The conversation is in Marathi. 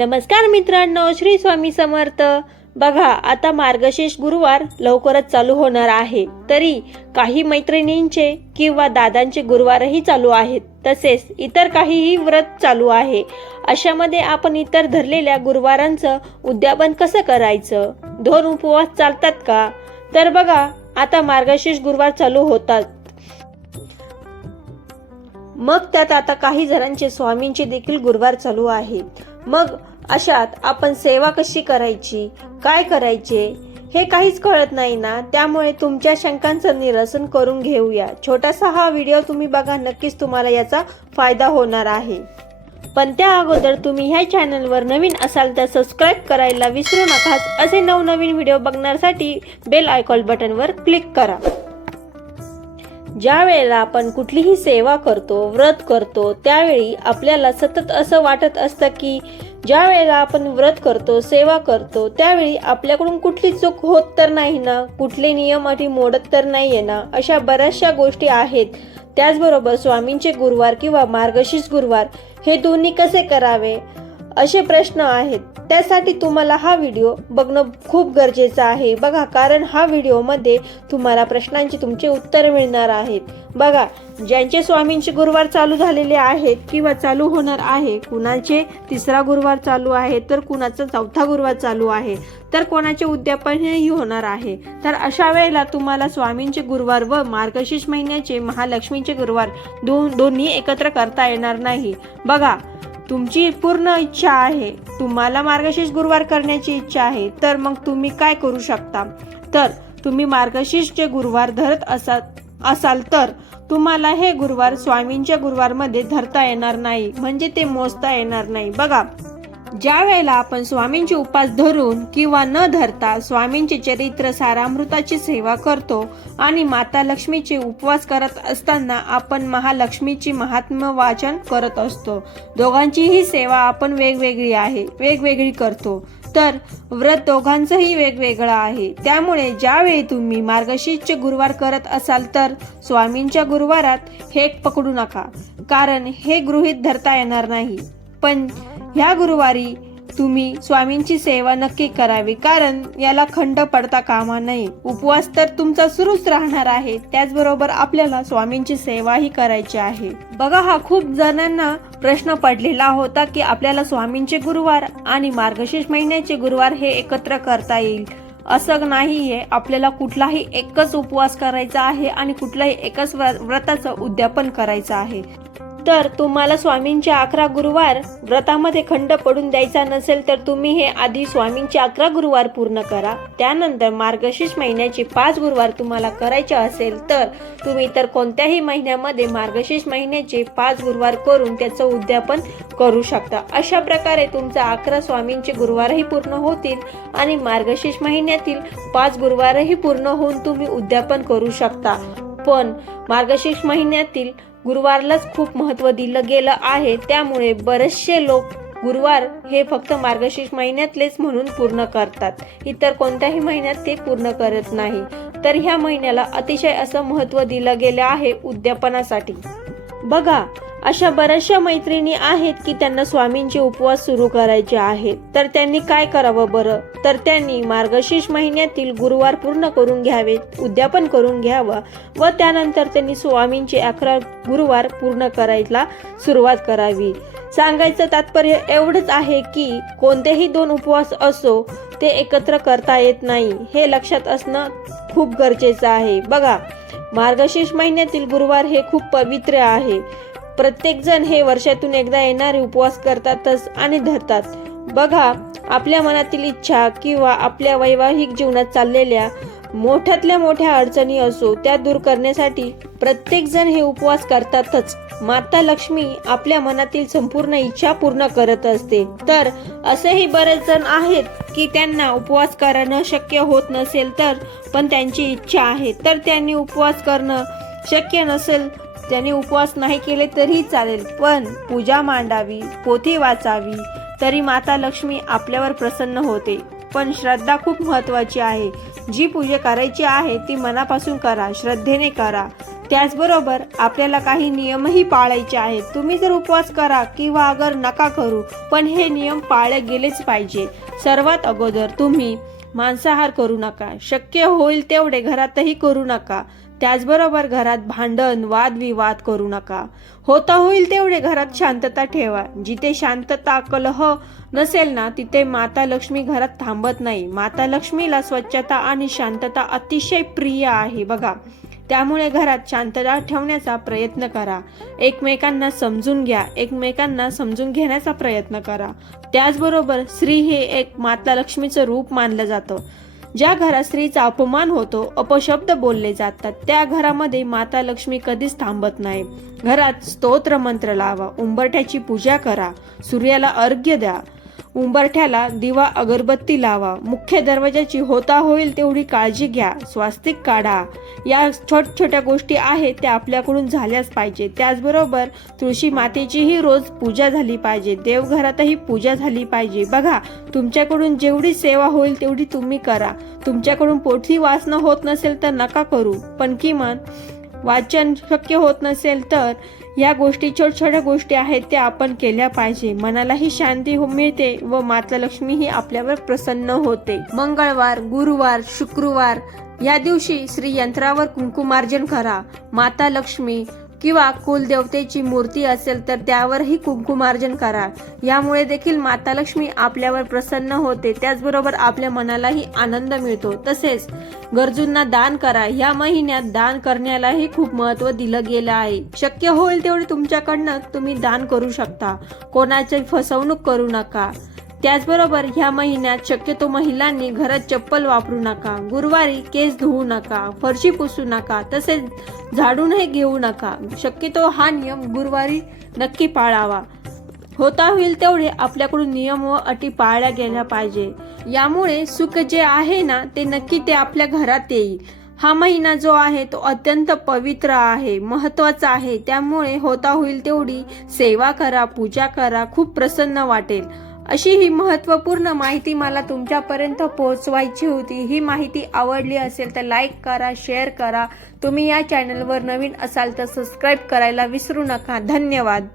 नमस्कार मित्रांनो श्री स्वामी समर्थ. बघा आता मार्गशीर्ष गुरुवार लवकरच चालू होणार आहे. तरी काही मैत्रिणींचे किंवा दादांचे गुरुवारही चालू आहेत. तसेच इतर काहीही व्रत चालू आहे. अशामध्ये आपण इतर धरलेल्या गुरुवारांचं उद्यापन कसं करायचं? दोन उपवास चालतात का? तर बघा आता मार्गशीर्ष गुरुवार चालू होतात. मग त्यात आता काही जणांचे स्वामींचे देखील गुरुवार चालू आहे. मग अशात आपण सेवा कशी करायची? काय करायचे? हे काहीच कळत नाही ना. त्यामुळे तुमच्या शंकांचं निरसन करून घेऊया. छोटासा हा व्हिडिओ तुम्ही बघा नक्कीच तुम्हाला याचा फायदा होणार आहे. पण त्या अगोदर तुम्ही ह्या चॅनलवर नवीन असाल तर सबस्क्राईब करायला विसरू नका असे नवनवीन व्हिडिओ बघण्यासाठी बेल आयकॉन बटनवर क्लिक करा. ज्या वेळेला आपण कुठलीही सेवा करतो व्रत करतो त्यावेळी आपल्याला सतत असं वाटत असतं की ज्या वेळेला आपण व्रत करतो सेवा करतो त्यावेळी आपल्याकडून कुठली चूक होत तर नाही ना? कुठले नियम अटी मोडत तर नाहीये ना? अशा बऱ्याचशा गोष्टी आहेत. त्याचबरोबर स्वामींचे गुरुवार किंवा मार्गशीर्ष गुरुवार हे दोन्ही कसे करावे? असे प्रश्न आहेत. त्यासाठी तुम्हाला हा व्हिडिओ बघणं खूप गरजेचं आहे. बघा कारण हा व्हिडिओमध्ये तुम्हाला प्रश्नांची तुमचे उत्तर मिळणार आहेत. बघा ज्यांचे स्वामींचे गुरुवार चालू झालेले आहेत किंवा चालू होणार आहे कुणाचे तिसरा गुरुवार चालू आहे तर कुणाचा चौथा गुरुवार चालू आहे तर कोणाचे उद्यापनही होणार आहे. तर अशा वेळेला तुम्हाला स्वामींचे गुरुवार व मार्गशीर्ष महिन्याचे महालक्ष्मीचे गुरुवार दोन दोन्ही एकत्र करता येणार नाही. बघा तुमची पूर्ण इच्छा आहे तुम्हाला मार्गशीर्ष गुरुवार करण्याची इच्छा आहे तर मग तुम्ही काय करू शकता? तर तुम्ही मार्गशीर्षचे गुरुवार धरत असा असाल तर तुम्हाला हे गुरुवार स्वामींच्या गुरुवारमध्ये धरता येणार नाही म्हणजे ते मोजता येणार नाही. बघा ज्या वेळेला आपण स्वामींची उपास धरून किंवा न धरता स्वामींचे चरित्र सारामृताची सेवा करतो आणि माता लक्ष्मीचे उपवास करत असताना आपण महालक्ष्मीची महात्म्य वाचन करत असतो. दोघांचीही सेवा आपण वेगवेगळी आहे वेगवेगळी करतो. तर व्रत दोघांचंही वेगवेगळं आहे. त्यामुळे ज्यावेळी तुम्ही मार्गशीर्षचे गुरुवार करत असाल तर स्वामींच्या गुरुवारात हे पकडू नका. कारण हे गृहीत धरता येणार नाही. पण ह्या गुरुवारी तुम्ही स्वामींची सेवा नक्की करावी कारण याला खंड पडता कामा नये. उपवास तर तुमचा सुरूच राहणार आहे त्याचबरोबर आपल्याला स्वामींची सेवाही करायची आहे. बघा हा खूप जणांना प्रश्न पडलेला होता की आपल्याला स्वामींचे गुरुवार आणि मार्गशीर्ष महिन्याचे गुरुवार हे एकत्र करता येईल. असं नाहीये आपल्याला कुठलाही एकच उपवास करायचा आहे आणि कुठलाही एकच व्र- व्रताचं उद्यापन करायचं आहे. तर तुम्हाला स्वामींचे अकरा गुरुवार व्रतामध्ये खंड पडून द्यायचा नसेल तर तुम्ही हे आधी स्वामींचे अकरा गुरुवार पूर्ण करा. त्यानंतर मार्गशीर्ष महिन्याचे पाच गुरुवार तुम्हाला करायचे असेल तर तुम्ही तर कोणत्याही महिन्यामध्ये मार्गशीर्ष महिन्याचे पाच गुरुवार करून त्याचं उद्यापन करू शकता. अशा प्रकारे तुमचा अकरा स्वामींचे गुरुवारही पूर्ण होतील आणि मार्गशीर्ष महिन्यातील पाच गुरुवारही पूर्ण होऊन तुम्ही उद्यापन करू शकता. पण मार्गशीर्ष महिन्यातील गुरुवारलाच खूप महत्त्व दिलं गेलं आहे. त्यामुळे बरेचसे लोक गुरुवार हे फक्त मार्गशीर्ष महिन्यातलेच म्हणून पूर्ण करतात. इतर कोणत्याही महिन्यात ते पूर्ण करत नाही. तर ह्या महिन्याला अतिशय असं महत्त्व दिलं गेलं आहे उद्यापनासाठी. बघा अशा बऱ्याचशा मैत्रिणी आहेत की त्यांना स्वामींचे उपवास सुरू करायचे आहेत. तर त्यांनी काय करावं बरं? तर त्यांनी मार्गशीर्ष महिन्यातील गुरुवार पूर्ण करून घ्यावे उद्यापन करून घ्यावं व त्यानंतर त्यांनी स्वामींचे अकरा गुरुवार पूर्ण करायला सुरुवात करावी. सांगायचं तात्पर्य एवढंच आहे की कोणतेही दोन उपवास असो ते एकत्र करता येत नाही. हे लक्षात असणं खूप गरजेचं आहे. बघा मार्गशीर्ष महिन्यातील गुरुवार हे खूप पवित्र आहे. प्रत्येकजण हे वर्षातून एकदा येणारे उपवास करतातच आणि धरतात. बघा आपल्या मनातील इच्छा किंवा आपल्या वैवाहिक जीवनात चाललेल्या मोठ्यातल्या मोठ्या अडचणी असो त्या दूर करण्यासाठी प्रत्येकजण हे उपवास करतातच. माता लक्ष्मी आपल्या मनातील संपूर्ण इच्छा पूर्ण करत असते. तर असेही बरेच जण आहेत की त्यांना उपवास करणं शक्य होत नसेल तर पण त्यांची इच्छा आहे. तर त्यांनी उपवास करणं शक्य नसेल त्यांनी उपवास नाही केले तरीही चालेल पण पूजा मांडावी पोथी वाचावी तरी माता लक्ष्मी आपल्यावर प्रसन्न होते. पण श्रद्धा खूप महत्वाची आहे. जी पूजा करायची आहे ती मनापासून करा श्रद्धेने करा. त्याचबरोबर आपल्याला काही नियमही पाळायचे आहेत. तुम्ही जर उपवास करा किंवा अगर नका करू पण हे नियम पाळले गेलेच पाहिजे. सर्वात अगोदर तुम्ही मांसाहार करू नका. शक्य होईल तेवढे घरातही करू नका. त्याचबरोबर घरात भांडण वादविवाद करू नका. होता होईल तेवढे घरात शांतता ठेवा. जिथे शांतता कलह नसेल ना तिथे माता लक्ष्मी घरात थांबत नाही. माता लक्ष्मीला स्वच्छता आणि शांतता अतिशय प्रिय आहे बघा. त्यामुळे घरात शांतता ठेवण्याचा प्रयत्न करा. एकमेकांना समजून घ्या. एकमेकांना समजून घेण्याचा प्रयत्न करा. त्याचबरोबर स्त्री हे एक माता लक्ष्मीचं रूप मानलं जातं. ज्या घरात स्त्रीचा अपमान होतो अपशब्द बोलले जातात. त्या घरामध्ये माता लक्ष्मी कधीच थांबत नाही. घरात स्तोत्र मंत्र लावा उंबरठ्याची पूजा करा सूर्याला अर्घ्य द्या उंबरठ्याला दिवा अगरबत्ती लावा. मुख्य दरवाजाची होता होईल तेवढी काळजी घ्या. स्वास्तिक काढा. या छोट छोट्या गोष्टी आहेत त्या आपल्याकडून झाल्याच पाहिजे त्याचबरोबर तुळशी मातेचीही रोज पूजा झाली पाहिजे. देवघरातही पूजा झाली पाहिजे. बघा तुमच्याकडून जेवढी सेवा होईल तेवढी तुम्ही करा. तुमच्याकडून पोटी वाचणं होत नसेल तर नका करू. पण किमान वाचन शक्य होत नसेल तर या गोष्टी छोट छोट्या गोष्टी आहेत त्या आपण केल्या पाहिजे. मनालाही शांती हो- मिळते व माता लक्ष्मी ही आपल्यावर प्रसन्न होते. मंगळवार गुरुवार शुक्रवार या दिवशी श्री यंत्रावर कुंकुमार्जन करा. माता लक्ष्मी किंवा कुलदेवतेची मूर्ती असेल तर त्यावरही कुंकुमार्जन करा. यामुळे देखील माता लक्ष्मी आपल्यावर प्रसन्न होते. त्याचबरोबर आपल्या मनालाही आनंद मिळतो. तसेच गरजूंना दान करा. या महिन्यात दान करण्यालाही खूप महत्त्व दिलं गेलं आहे. शक्य होईल तेवढे तुमच्याकडनं तुम्ही दान करू शकता. कोणाची फसवणूक करू नका. त्याचबरोबर ह्या महिन्यात शक्यतो महिलांनी घरात चप्पल वापरू नका गुरुवारी केस धुवू नका फरशी पुसू नका तसेच झाडूनही घेऊ नका. शक्यतो हा नियम गुरुवारी नक्की पाळावा. होता होईल तेवढे आपल्याकडून नियम व अटी पाळल्या गेल्या पाहिजे. यामुळे सुख जे आहे ना ते नक्की ते आपल्या घरात येईल. हा महिना जो आहे तो अत्यंत पवित्र आहे महत्त्वाचा आहे. त्यामुळे होता होईल तेवढी सेवा करा पूजा करा खूप प्रसन्न वाटेल. अशी ही महत्त्वपूर्ण माहिती मला तुमच्यापर्यंत पोहोचवायची होती. ही माहिती आवडली असेल तर लाईक करा शेअर करा. तुम्ही या चॅनलवर नवीन असाल तर सबस्क्राईब करायला विसरू नका. धन्यवाद.